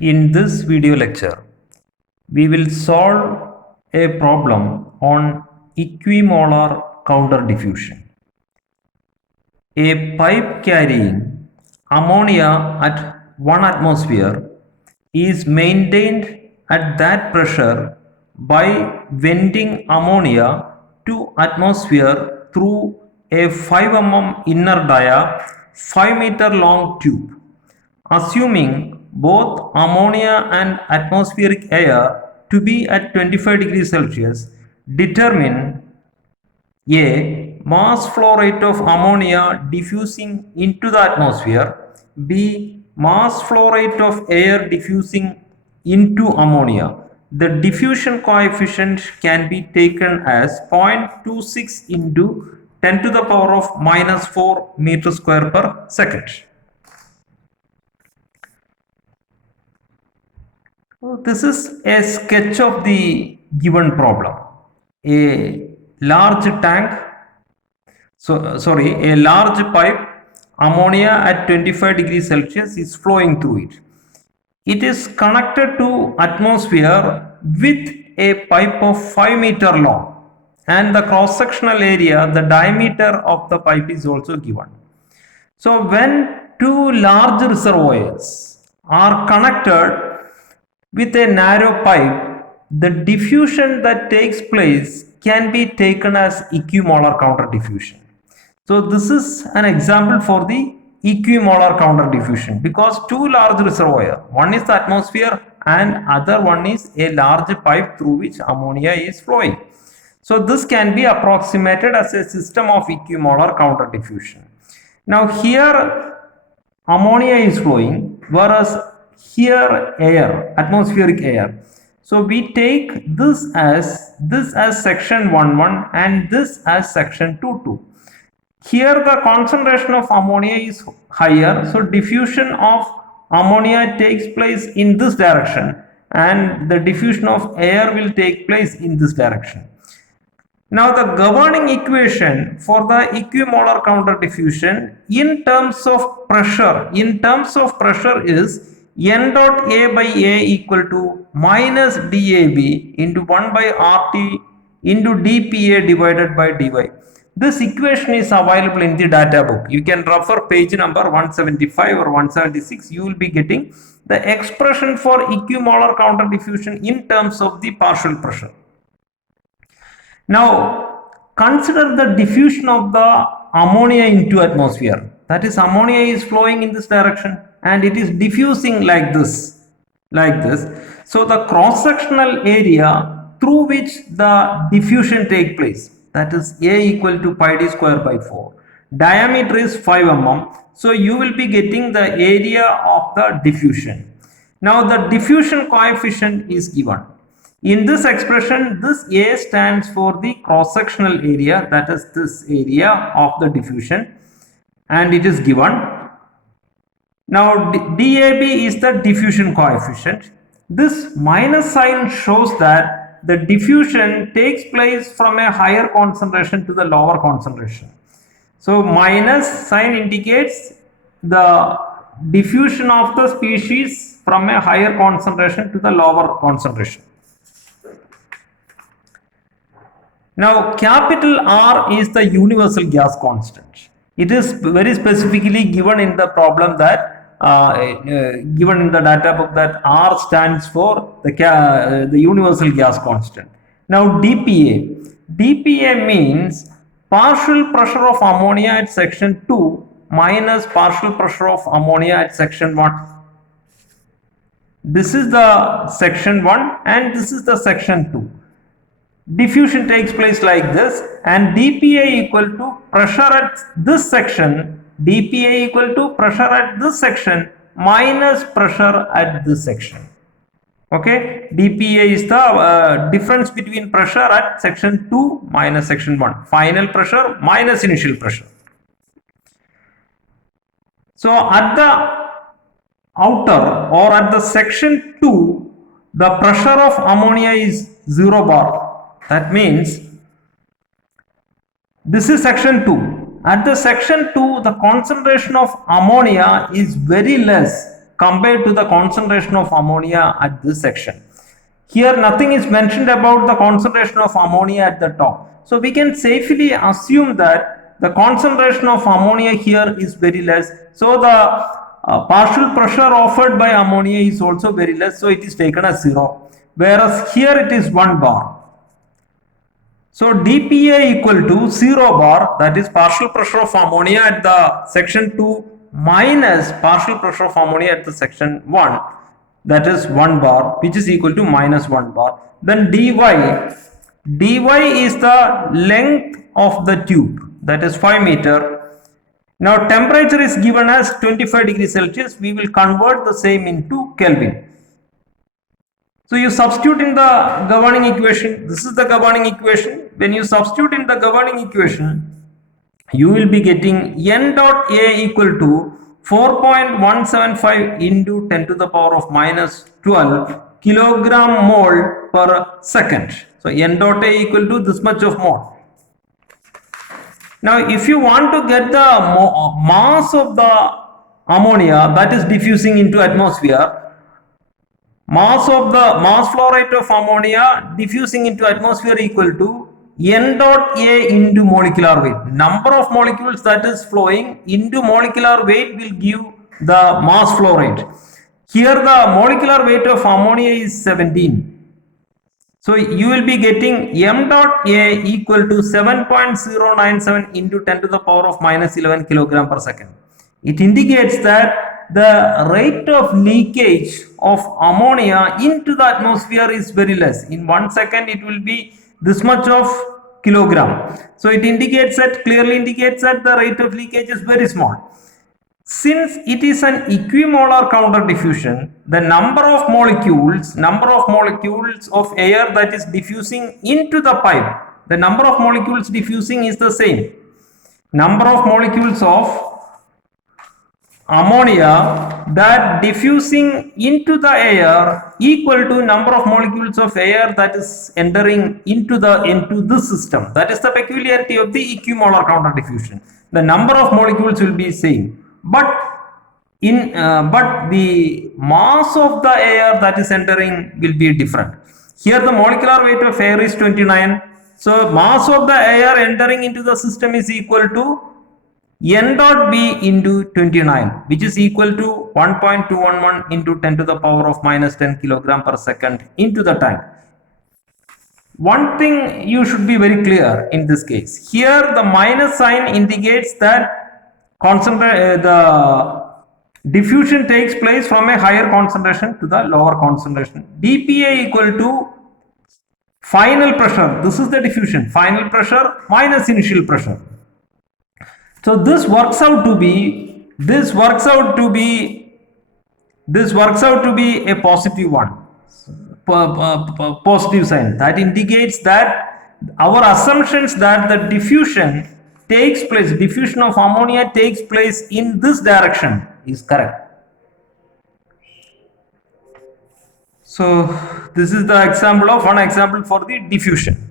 In this video lecture, we will solve a problem on equimolar counter diffusion. A pipe carrying ammonia at 1 atmosphere is maintained at that pressure by venting ammonia to atmosphere through a 5 mm inner dia 5 meter long tube. Assuming both ammonia and atmospheric air to be at 25 degrees Celsius, determine A. Mass flow rate of ammonia diffusing into the atmosphere. B. Mass flow rate of air diffusing into ammonia. The diffusion coefficient can be taken as 0.26 into 10 to the power of minus 4 meter square per second. This is a sketch of the given problem. A large tank, a large pipe, ammonia at 25 degrees Celsius is flowing through it. It is connected to atmosphere with a pipe of 5 meter long, and the cross-sectional area, the diameter of the pipe is also given. So when two large reservoirs are connected with a narrow pipe, the diffusion that takes place can be taken as equimolar counter diffusion. So this is an example for the equimolar counter diffusion, because two large reservoirs, one is the atmosphere and other one is a large pipe through which ammonia is flowing. So this can be approximated as a system of equimolar counter diffusion. Now here ammonia is flowing, whereas here air, atmospheric air. So we take this as section 11 and this as section 22. Here the concentration of ammonia is higher, so diffusion of ammonia takes place in this direction and the diffusion of air will take place in this direction. Now the governing equation for the equimolar counter diffusion in terms of pressure is N dot A by A equal to minus DAB into 1 by RT into dPA divided by dy. This equation is available in the data book. You can refer page number 175 or 176. You will be getting the expression for equimolar counter diffusion in terms of the partial pressure. Now consider the diffusion of the ammonia into atmosphere. That is, ammonia is flowing in this direction and it is diffusing like this. So the cross-sectional area through which the diffusion takes place, that is A equal to pi d square by 4. Diameter is 5 mm. So you will be getting the area of the diffusion. Now the diffusion coefficient is given. In this expression, this A stands for the cross-sectional area, that is this area of the diffusion, and it is given. Now DAB is the diffusion coefficient. This minus sign shows that the diffusion takes place from a higher concentration to the lower concentration. So minus sign indicates the diffusion of the species from a higher concentration to the lower concentration. Now capital R is the universal gas constant. It is very specifically given in the problem that given in the data book that R stands for the universal gas constant. Now dPA means partial pressure of ammonia at section 2 minus partial pressure of ammonia at section 1. This is the section 1 and this is the section 2. Diffusion takes place like this, and dPA equal to pressure at this section, dPA equal to pressure at this section minus pressure at this section. Okay, dPA is the difference between pressure at section 2 minus section 1, final pressure minus initial pressure. So at the outer or at the section 2, the pressure of ammonia is 0 bar. That means this is section 2. At the section 2, the concentration of ammonia is very less compared to the concentration of ammonia at this section. Here nothing is mentioned about the concentration of ammonia at the top. So we can safely assume that the concentration of ammonia here is very less. So the partial pressure offered by ammonia is also very less. So it is taken as 0. Whereas here it is 1 bar. So dPA equal to 0 bar, that is partial pressure of ammonia at the section 2 minus partial pressure of ammonia at the section 1, that is 1 bar, which is equal to minus 1 bar. Then dy is the length of the tube, that is 5 meter. Now temperature is given as 25 degrees Celsius. We will convert the same into Kelvin. So you substitute in the governing equation. This is the governing equation. When you substitute in the governing equation, you will be getting N dot A equal to 4.175 into 10 to the power of minus 12 kilogram mole per second. So N dot A equal to this much of mole. Now if you want to get the mass of the ammonia that is diffusing into atmosphere, mass flow rate of ammonia diffusing into atmosphere equal to N dot A into molecular weight. Number of molecules that is flowing into molecular weight will give the mass flow rate. Here the molecular weight of ammonia is 17. So you will be getting M dot A equal to 7.097 into 10 to the power of minus 11 kilogram per second. It indicates that the rate of leakage of ammonia into the atmosphere is very less. In 1 second it will be this much of kilogram. So it indicates that, clearly indicates that the rate of leakage is very small. Since it is an equimolar counter diffusion, the number of molecules of air that is diffusing into the pipe, the number of molecules diffusing is the same. Number of molecules of ammonia that diffusing into the air equal to number of molecules of air that is entering into this system. That is the peculiarity of the equimolar counter diffusion. The number of molecules will be same, but the mass of the air that is entering will be different. Here the molecular weight of air is 29. So mass of the air entering into the system is equal to N dot B into 29, which is equal to 1.211 into 10 to the power of minus 10 kilogram per second into the tank. One thing you should be very clear in this case. Here the minus sign indicates that the diffusion takes place from a higher concentration to the lower concentration. dPA equal to final pressure. This is the diffusion. Final pressure minus initial pressure. So this works out to be a positive one, positive sign. That indicates that our assumptions that the diffusion of ammonia takes place in this direction is correct. So this is the example of one example for the diffusion.